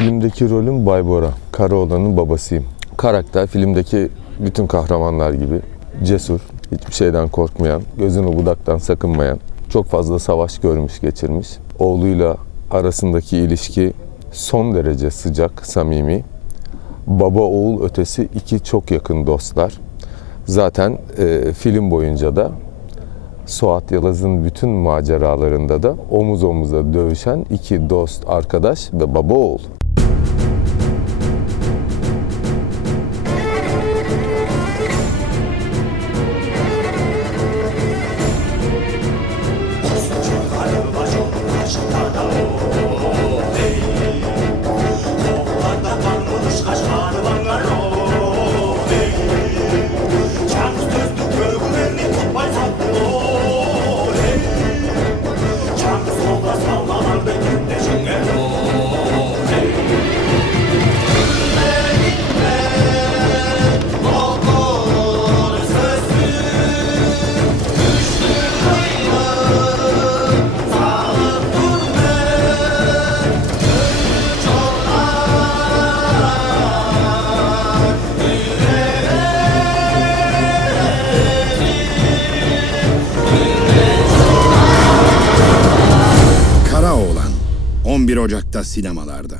Filmdeki rolüm Bay Bora. Karaoğlan'ın babasıyım. Karakter filmdeki bütün kahramanlar gibi cesur, hiçbir şeyden korkmayan, gözünü budaktan sakınmayan, çok fazla savaş görmüş geçirmiş. Oğluyla arasındaki ilişki son derece sıcak, samimi. Baba oğul ötesi iki çok yakın dostlar. Zaten e, film boyunca da Suat Yalaz'ın bütün maceralarında da omuz omuza dövüşen iki dost, arkadaş ve baba oğul. 11 Ocak'ta sinemalarda.